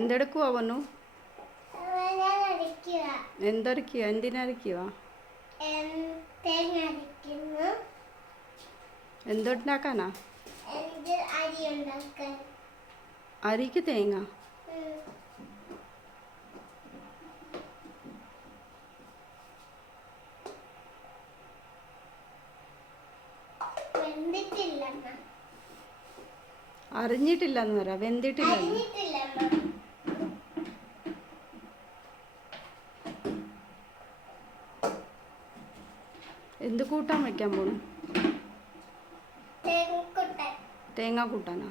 എന്തെടുക്കുവാ വന്നു? എന്തരക്കുക? എന്തിനരക്കുക? എന്തുണ്ടാക്കാനാ? അരിക്ക് തേങ്ങ? അറിഞ്ഞിട്ടില്ലെന്ന് പറ. വെന്തിട്ടില്ല. എന്ത് കൂട്ടാൻ വയ്ക്കാൻ പോണു? തേങ്ങ കൂട്ടാനാ?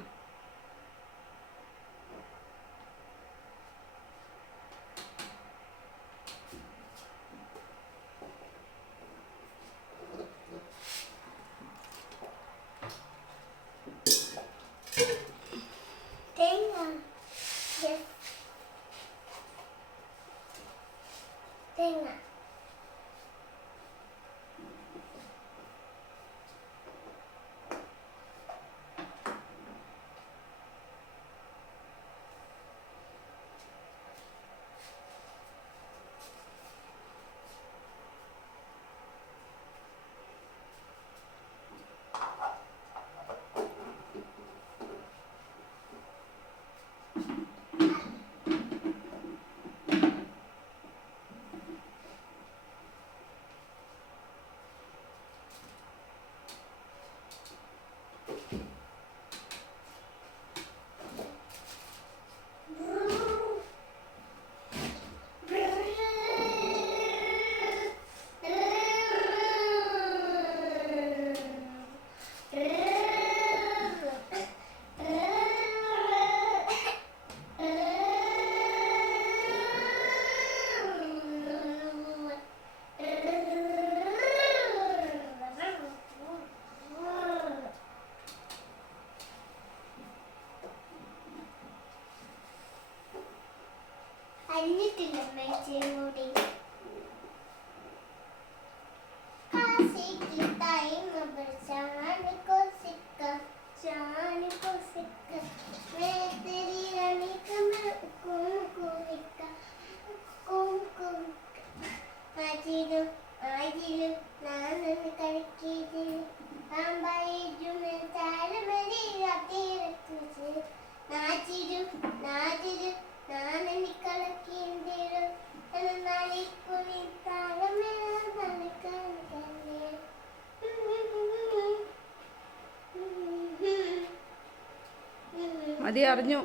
മതി, അറിഞ്ഞു.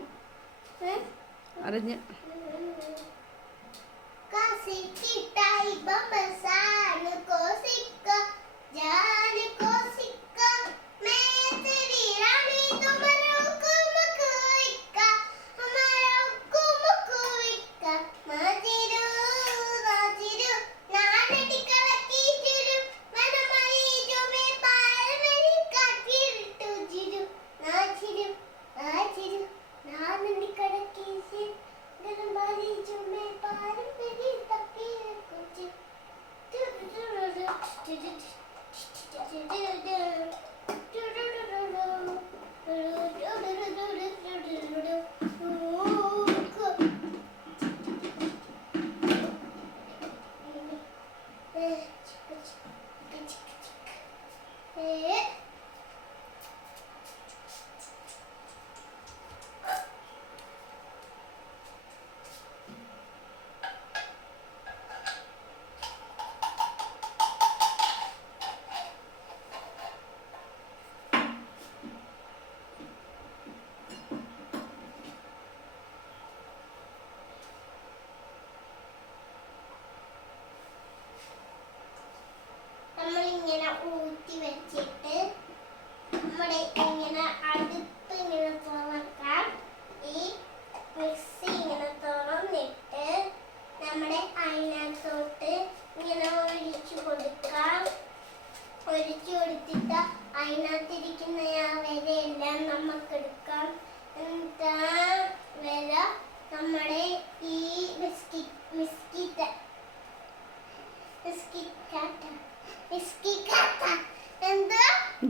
അറിഞ്ഞ്. ഊറ്റി വെച്ചിട്ട് നമ്മുടെ ഇങ്ങനെ അടുപ്പ് ഇങ്ങനെ തുറക്കാം. ഈ മിക്സി ഇങ്ങനെ തുറന്നിട്ട് നമ്മുടെ അതിനകത്തോട്ട് ഇങ്ങനെ ഒഴിച്ചു കൊടുക്കാം. ഒഴിച്ചു കൊടുത്തിട്ട് അതിനകത്തിരിക്കുന്ന ആ വിരയെല്ലാം നമുക്കെടുക്കാം. എന്നിട്ട് ആ വിര നമ്മുടെ ഈ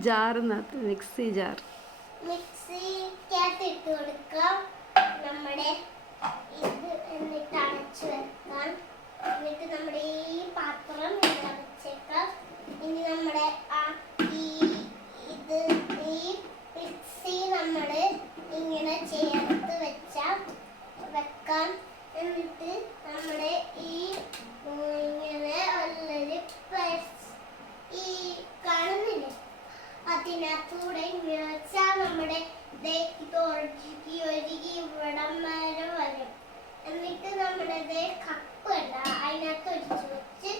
ജാറിനകത്ത് മിക്സി ജാർ മിക്സിക്കകത്ത് ഇട്ട് കൊടുക്കാം. നമ്മുടെ എന്നിട്ട് അടച്ചു വെക്കാം. എന്നിട്ട് നമ്മുടെ ഈ പാത്രം ഇവിടെ അടച്ചേക്കാം. ഇനി നമ്മുടെ ഈ മിക്സി നമ്മൾ ഇങ്ങനെ ചേർത്ത് വെക്കാം. എന്നിട്ട് നമ്മുടെ ഇങ്ങനെ ഉള്ളൊരു ഈ കാണുന്നില്ലേ, അതിനകത്തൂടെ ഇങ്ങനെ വെച്ചാൽ നമ്മുടെ ഇത് ഒഴുകി ഇവിടം വരെ വരും. എന്നിട്ട് നമ്മുടെ കപ്പ് അതിനകത്ത് ഒഴിച്ച് വെച്ച്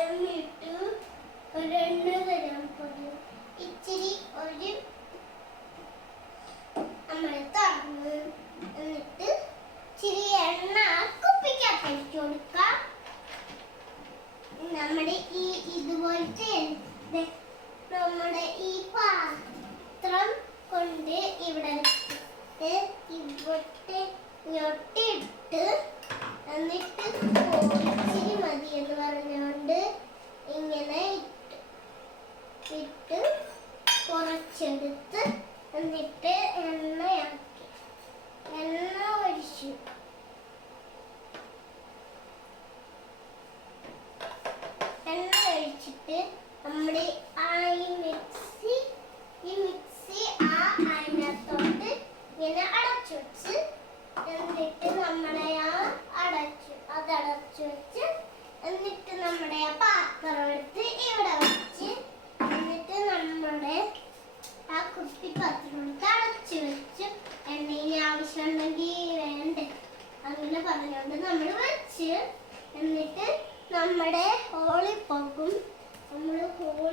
എന്നിട്ട് ഒരു എണ്ണ തരാൻ പോകും. ഇച്ചിരി നമ്മൾ തുറന്ന് എന്നിട്ട് ഇച്ചിരി എണ്ണ കുപ്പിക്കകത്ത് ഒഴിച്ചു കൊടുക്കാം. നമ്മുടെ ഇതുപോലത്തെ നമ്മുടെ ഈ പാത്രം കൊണ്ട് ഇവിടെ ഇങ്ങോട്ടിട്ട് എന്നിട്ട് ഇച്ചിരി മതി എന്ന് പറഞ്ഞുകൊണ്ട് ഇങ്ങനെ ഇട്ട് കുറച്ചെടുത്ത് എന്നിട്ട് എണ്ണ ഒഴിച്ചു. എണ്ണ ഒഴിച്ചിട്ട് നമ്മുടെ ഈ മിക്സി അതിനകത്തോട്ട് ഇങ്ങനെ അടച്ചു വെച്ച് എന്നിട്ട് നമ്മളെ അതടച്ചു വെച്ച് എന്നിട്ട് നമ്മുടെ പാത്രം എടുത്ത് ഇവിടെ വെച്ച് എന്നിട്ട് നമ്മുടെ കുപ്പിപ്പാത്രം എടുത്ത് അടച്ചു വെച്ച് എണ്ണയിൽ ആവശ്യമുണ്ടെങ്കിൽ വേണ്ടേ അങ്ങനെ പറഞ്ഞുകൊണ്ട് നമ്മൾ വെച്ച് എന്നിട്ട് നമ്മുടെ ഹോളി പോകും. നമ്മൾ ഹോളി